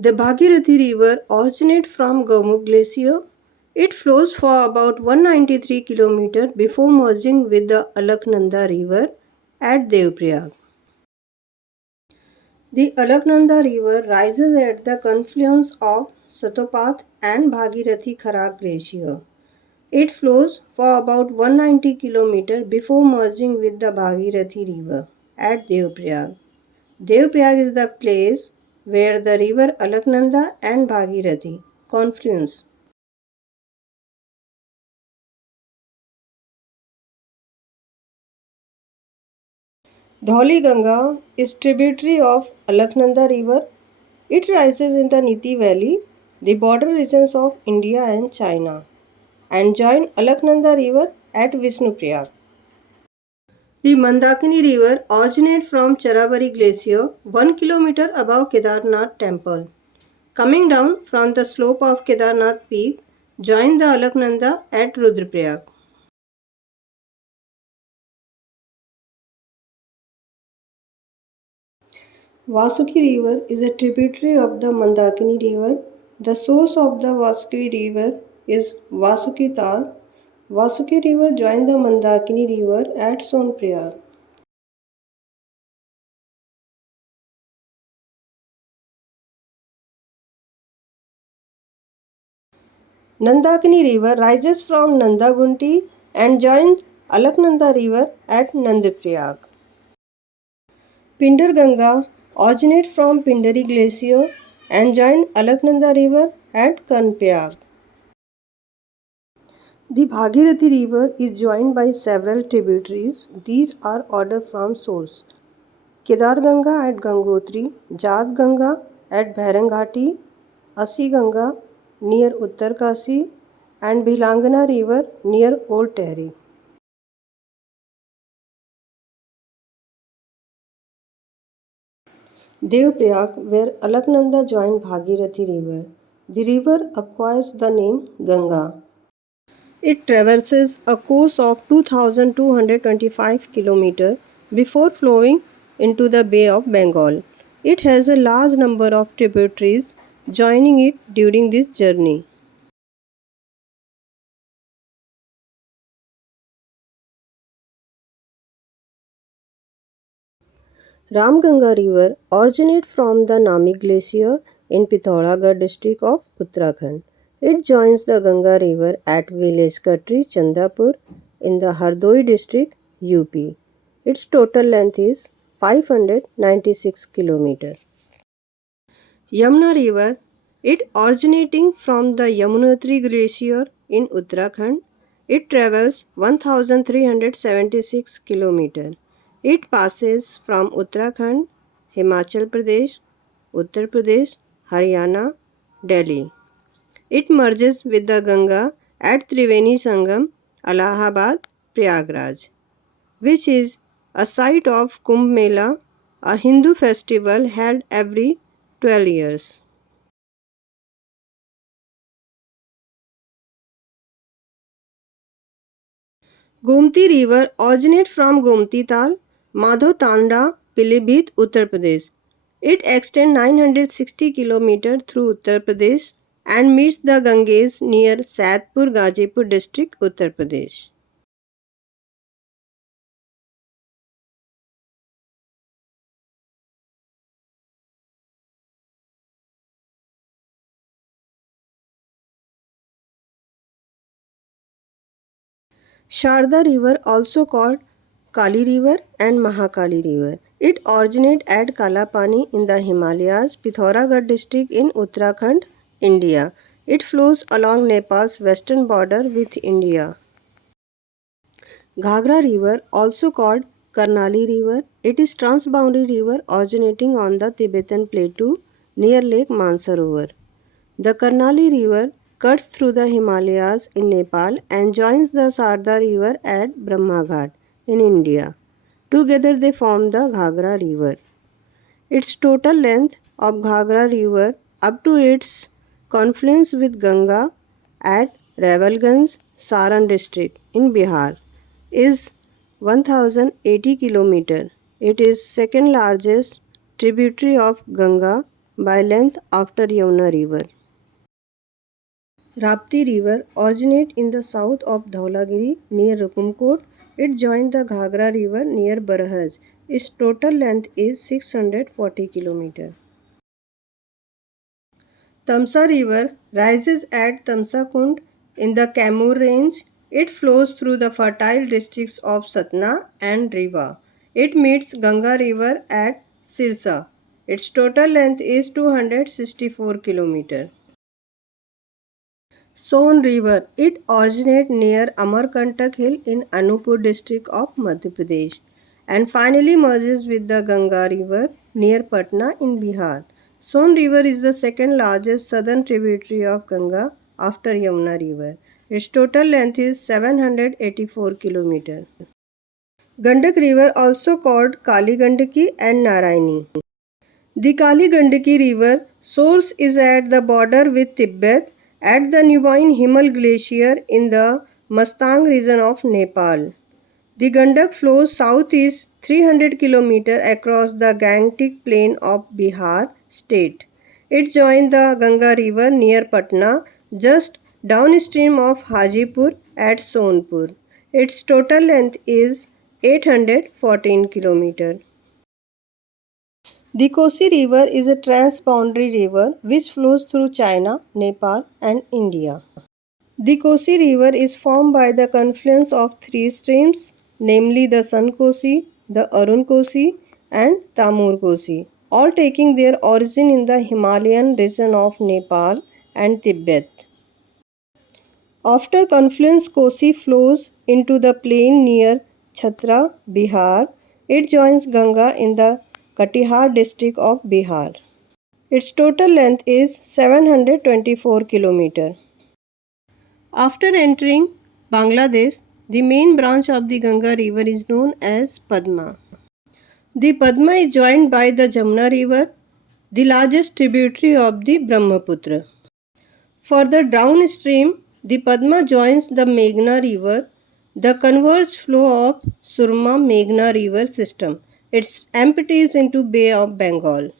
The Bhagirathi River originates from Gaumukh Glacier. It flows for about 193 km before merging with the Alaknanda River at Devprayag. The Alaknanda River rises at the confluence of Satopath and Bhagirathi Kharak Glacier. It flows for about 190 km before merging with the Bhagirathi River at Devprayag. Devprayag is the place where the river Alaknanda and Bhagirathi confluence. Dhauli Ganga is tributary of Alaknanda River. It rises in the Niti Valley, the border regions of India and China, and joins Alaknanda River at Vishnuprayag. The Mandakini River originates from Charabari Glacier 1 km above Kedarnath temple. Coming down from the slope of Kedarnath peak, join the Alaknanda at Rudraprayag. Vasuki River is a tributary of the Mandakini River. The source of the Vasuki River is Vasuki Tal. Vasuki River joins the Mandakini River at Sonprayag. Nandakini River rises from Nandagunti and joins Alaknanda River at Nandiprayag. Pindar Ganga originates from Pindari Glacier and joins Alaknanda River at Karnprayag. The Bhagirathi River is joined by several tributaries. These are ordered from source. Kedar Ganga at Gangotri, Jat Ganga at Bhairangghati, Asi Ganga near Uttarkasi, and Bhilangana River near Old Tehri. Devprayag, where Alaknanda joined Bhagirathi River. The river acquires the name Ganga. It traverses a course of 2225 km before flowing into the Bay of Bengal. It has a large number of tributaries joining it during this journey. Ramganga River originates from the Nami Glacier in Pithoragarh district of Uttarakhand. It joins the Ganga River at village Katri Chandapur in the Hardoi district, UP. Its total length is 596 km. Yamuna River, it originating from the Yamunotri Glacier in Uttarakhand. It travels 1376 km. It passes from Uttarakhand, Himachal Pradesh, Uttar Pradesh, Haryana, Delhi. It merges with the Ganga at Triveni Sangam, Allahabad, Prayagraj, which is a site of Kumbh Mela, a Hindu festival held every 12 years. Gomti River originates from Gomti Tal, Madho Tanda, Pilibhit, Uttar Pradesh. It extends 960 km through Uttar Pradesh and meets the Ganges near Saidpur, Gazipur district, Uttar Pradesh. Sharda River, also called Kali River and Mahakali River. It originates at Kalapani in the Himalayas, Pithoragarh district in Uttarakhand, India. It flows along Nepal's western border with India. Ghagra River, also called Karnali River, it is transboundary river originating on the Tibetan Plateau near Lake Mansarovar. The Karnali River cuts through the Himalayas in Nepal and joins the Sarda River at Brahmaghat in India. Together they form the Ghagra River. Its total length of Ghagra River up to its confluence with Ganga at Rawalganj, Saran district in Bihar is 1080 km. It is second largest tributary of Ganga by length after Yamuna River. Rapti River originates in the south of Dhaulagiri near Rukumkot. It joins the Ghagra River near Barahaj. Its total length is 640 km. Tamsa River rises at Tamsakund in the Kamur range. It flows through the fertile districts of Satna and Rewa. It meets Ganga River at Sirsa. Its total length is 264 km. Son River. It originates near Amarkantak Hill in Anuppur district of Madhya Pradesh and finally merges with the Ganga River near Patna in Bihar. Son River is the second largest southern tributary of Ganga after Yamuna River. Its total length is 784 km. Gandak River, also called Kali Gandaki and Narayani. The Kali Gandaki River source is at the border with Tibet at the Nubian Himal Glacier in the Mastang region of Nepal. The Gandak flows southeast 300 km across the Gangtik plain of Bihar state. It joins the Ganga River near Patna, just downstream of Hajipur at Sonpur. Its total length is 814 km. The Kosi River is a transboundary river which flows through China, Nepal, and India. The Kosi River is formed by the confluence of three streams, namely the San Kosi, the Arun Kosi, and Tamur Kosi, all taking their origin in the Himalayan region of Nepal and Tibet. After confluence, Kosi flows into the plain near Chhatra, Bihar. It joins Ganga in the Katihar district of Bihar. Its total length is 724 km. After entering Bangladesh, the main branch of the Ganga river is known as Padma. The Padma is joined by the Jamuna river, the largest tributary of the Brahmaputra. Further downstream, the Padma joins the Meghna river, the converged flow of Surma Meghna river system. It empties into Bay of Bengal.